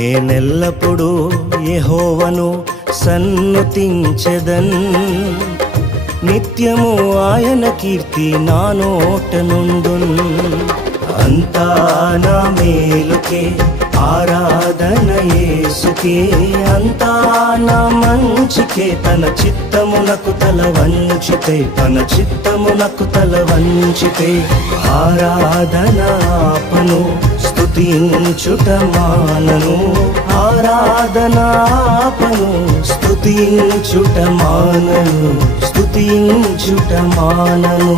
నేనెల్లప్పుడూ యెహోవాను సన్నుతించెదన్, నిత్యము ఆయన కీర్తి నా నోట నుండున్. అంతా నా మేలుకే ఆరాధన యేసుకే, అంతా నా మంచికే. తన చిత్తమునకు తల వంచితే, తన చిత్తమునకు తల వంచితే ఆరాధన ఆపను, స్తుతించుట మానను. ఆరాధన ఆపను, స్తుతించుట మానను, స్తుతించుట మానను.